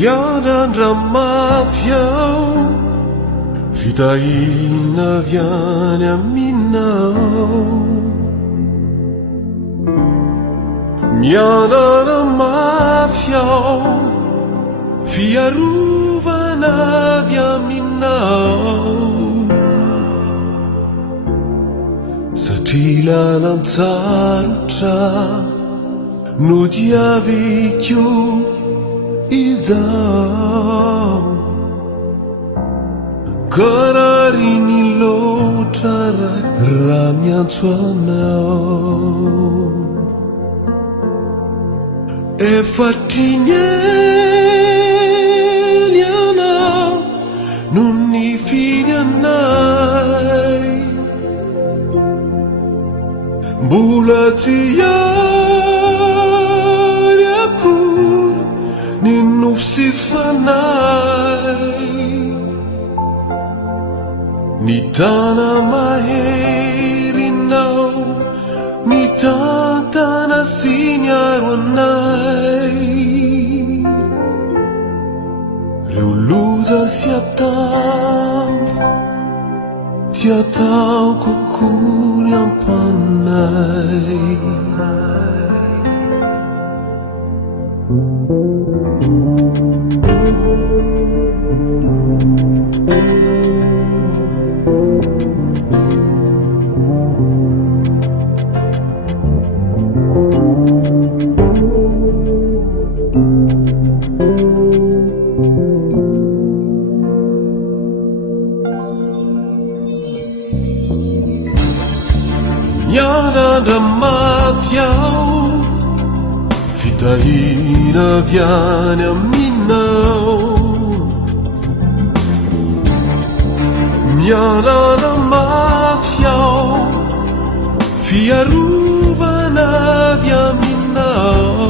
Mianandra mafiao fitahina avy any aminao. Mianana mafiao fiarovana avy aminao. Satria lalan-tsarotra no diaviko izao. Karary ny loatra raha miantso anao. Efatriny anao no nifidy anay. Mbola tsy ariako ny nofo sy fanay. Ny tana maherinao mitantana sy miaro anay. Reo loza sy atambo ty ataoko akory ampanay. Mianandra mafiao fitahina avy any aminao. Mianana mafiao fiarovana avy aminao.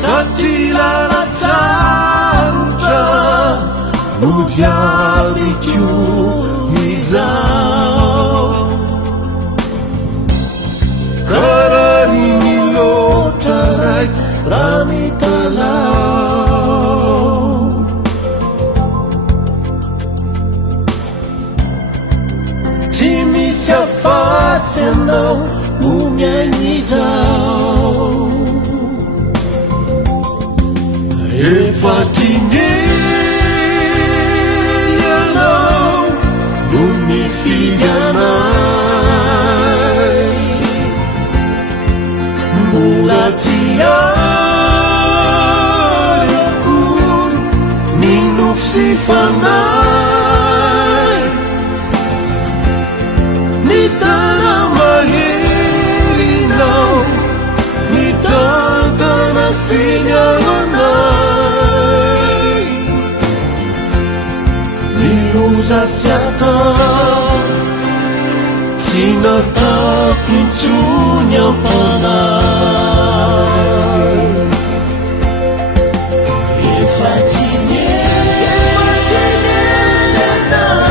Satria lalan-tsarotra no diaviko izao. Karary ny loatra raiky raha mitalao. Tsy misy afatsy anao no miaina izao. Efatriny anao no nifidy anay. Mbola tsy ariako ny nofo sy fanay. Ny tana maherinao mitantana sy miaro anay. Ny loza sy atambo tsy nataoko intsony ampanay. Efatriny anao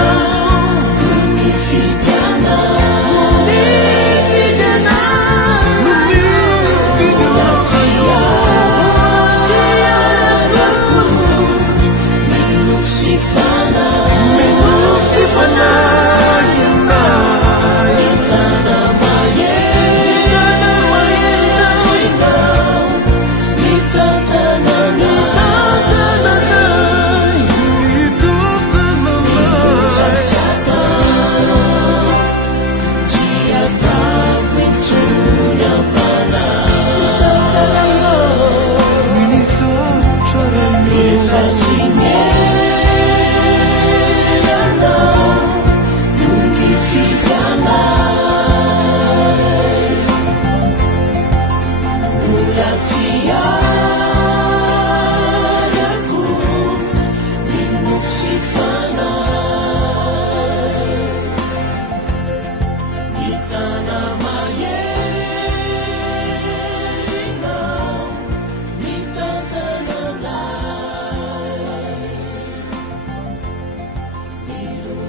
no nifidy anay. Mbola tsy ariako ny nofo sy fanay.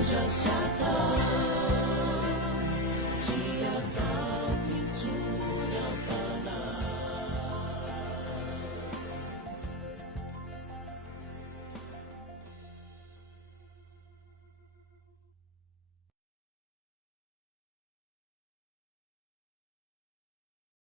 Just shut up.